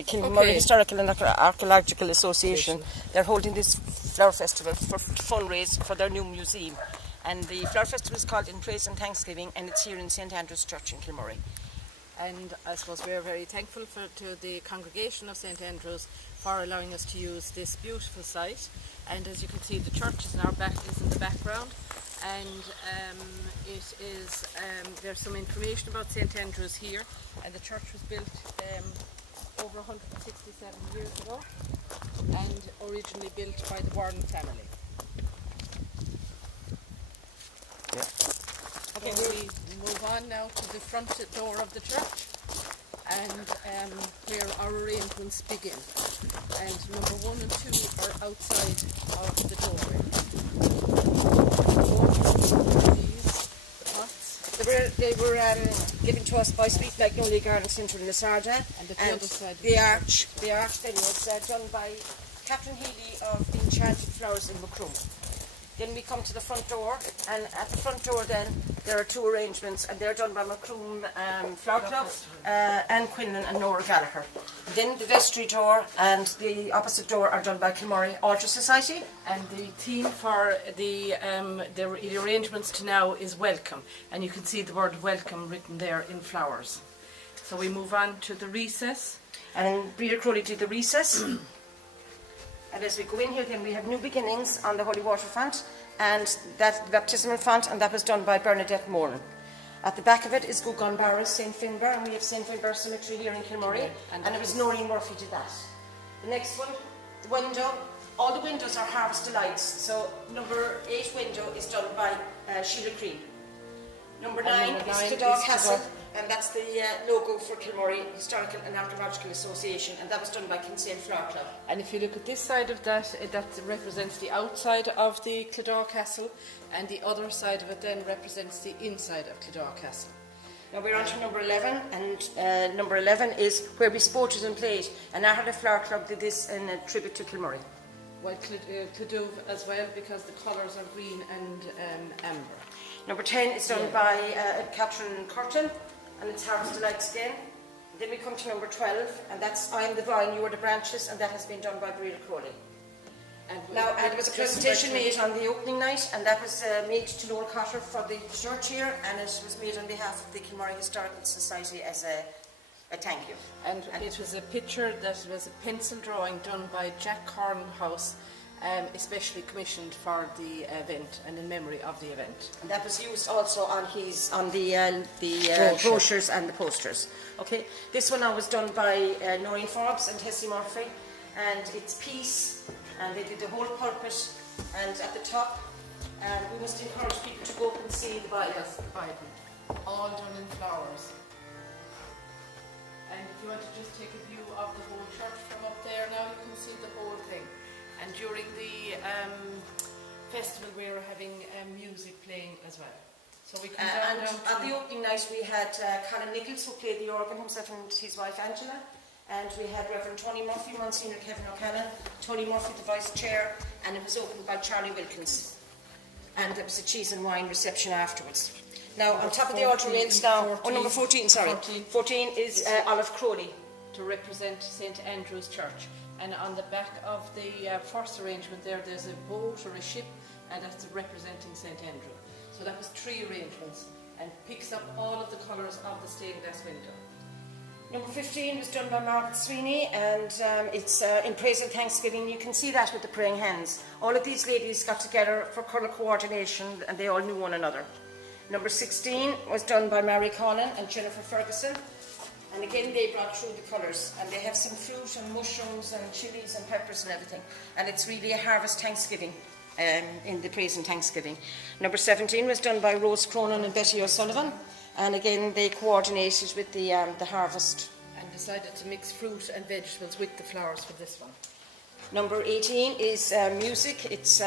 Kilmurry Historical and Archaeological Association. They're holding this flower festival to fundraise for their new museum. And the flower festival is called In Praise and Thanksgiving, and it's here in St Andrew's Church in Kilmurry. And I suppose we're very thankful to the congregation of St Andrews for allowing us to use this beautiful site. And as you can see, the church is in the background, and there's some information about St Andrews here. And the church was built over 167 years ago, and originally built by the Warren family. Yeah. Okay, we move on now to the front door of the church, and where our arrangements begin. And number 1 and 2 are outside of the doorway. They were given to us by Sweet Magnolia Garden Centre in Lasarda, and the other side. The arch then was done by Catherine Healy of Enchanted Flowers in Macroom. Then we come to the front door, and at the front door then there are 2 arrangements, and they're done by Macroom Flower Club, Anne Quinlan and Nora Gallagher. Then the vestry door and the opposite door are done by Kilmurry Altar Society. And the theme for the arrangements to now is welcome, and you can see the word welcome written there in flowers. So we move on to the recess. And Breeder Crowley did the recess. And as we go in here, then we have New Beginnings on the Holy Water Font, and that baptismal font, and that was done by Bernadette Moran. At the back of it is Gugan Barra's St Finbar, and we have St Finbar Cemetery here in Kilmurry, and it was Noreen Murphy did that. The next one, the window, all the windows are Harvest Delights, so number 8 window is done by Sheila Crean. Number 9 is Clodagh Castle, and that's the logo for Kilmurry Historical and Archaeological Association, and that was done by Kinsale Flower Club. And if you look at this side of that, that represents the outside of the Clodagh Castle, and the other side of it then represents the inside of Clodagh Castle. Now we're on to number 11, and number 11 is where we sported and played, and Arthur Flower Club did this in a tribute to Kilmurry. Well, Clodagh as well, because the colours are green and amber. Number 10 is done by Catherine Curtin, and it's Harvest Delights again. Then we come to number 12, and that's I Am the Vine, You Are the Branches, and that has been done by Breeder Crowley. And there was a presentation made on the opening night, and that was made to Noel Cotter for the church here, and it was made on behalf of the Kilmurry Historical Society as a thank you. And it was a picture that was a pencil drawing done by Jack Cornhouse, especially commissioned for the event and in memory of the event. And that was used also on the brochures and the posters. Okay, this one now was done by Noreen Forbes and Tessie Murphy, and it's peace, and they did the whole pulpit, and at the top, we must encourage people to go up and see the Bible. Yes, the Bible, all done in flowers. And if you want to just take a view of the whole church from up there now, you can see the whole thing. And during the festival, we were having music playing as well. So we come down and at the opening night, we had Colin Nichols, who played the organ, himself and his wife Angela. And we had Reverend Tony Murphy, Monsignor Kevin O'Callaghan, Tony Murphy, the vice chair, and it was opened by Charlie Wilkins. And there was a cheese and wine reception afterwards. Now, on top of the altar rails now, number 14, sorry. 14 is Olive Crowley. To represent St Andrew's Church. And on the back of the first arrangement there's a boat or a ship, and that's representing St Andrew. So that was 3 arrangements, and picks up all of the colours of the stained glass window. Number 15 was done by Margaret Sweeney, and it's In Praise and Thanksgiving. You can see that with the praying hands. All of these ladies got together for colour coordination, and they all knew one another. Number 16 was done by Mary Collin and Jennifer Ferguson. And again, they brought through the colours, and they have some fruit and mushrooms and chilies and peppers and everything. And it's really a harvest Thanksgiving in the Praise and Thanksgiving. Number 17 was done by Rose Cronin and Betty O'Sullivan. And again, they coordinated with the harvest. And decided to mix fruit and vegetables with the flowers for this one. Number 18 is music. It's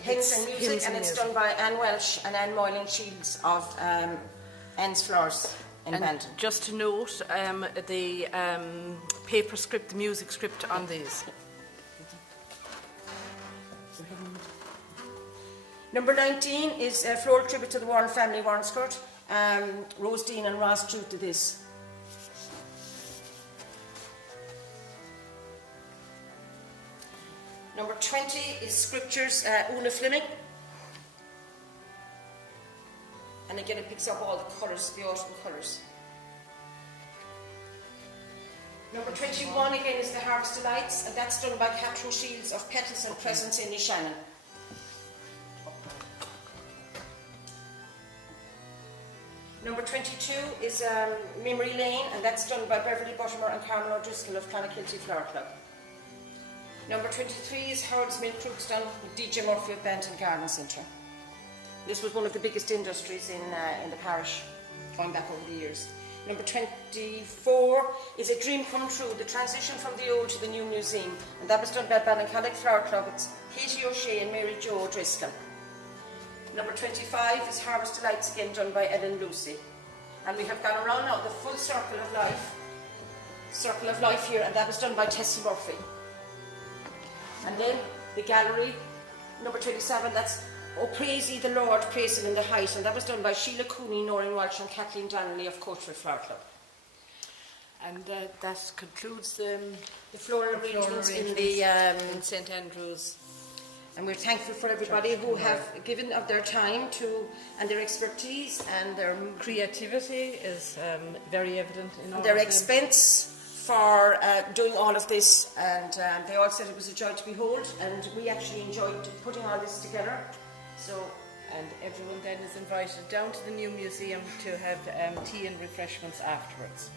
hymns and music, and it's done by Anne Welsh and Anne Moylan Shields of Anne's Flowers. And just to note, the paper script, the music script on these. Number 19 is a floral tribute to the Warren family, Warren Skirt. Rose Dean and Ross Jute did this. Number 20 is Scriptures, Una Fleming. And again, it picks up all the colours, the autumn colours. Number 21 again is the Harvest Delights, and that's done by Catherine Shields of Petals and Presents in Nishannon. Number 22 is Memory Lane, and that's done by Beverly Buttermore and Carmel O'Driscoll of Clonakilty Flower Club. Number 23 is Howard's Mill Crookston with DJ Murphy of Benton Garden Centre. This was one of the biggest industries in the parish, going back over the years. Number 24 is A Dream Come True, the transition from the old to the new museum, and that was done by Ballincollig Flower Club. It's Katie O'Shea and Mary Jo O'Driscoll. Number 25 is Harvest Delights, again done by Ellen Lucy. And we have gone around now the full circle of life here, and that was done by Tessie Murphy. And then the gallery, number 27, that's Oh Praise Ye the Lord, Praise Him in the Height, and that was done by Sheila Cooney, Noreen Walsh and Kathleen Donnelly of Coachwood Flower Club. And that concludes the floral arrangements in the in St Andrews. And we're thankful for everybody who have given of their time to and their expertise and their creativity is very evident in all their of them. expense for doing all of this, and they all said it was a joy to behold, and we actually enjoyed putting all this together. So, and everyone then is invited down to the new museum to have tea and refreshments afterwards.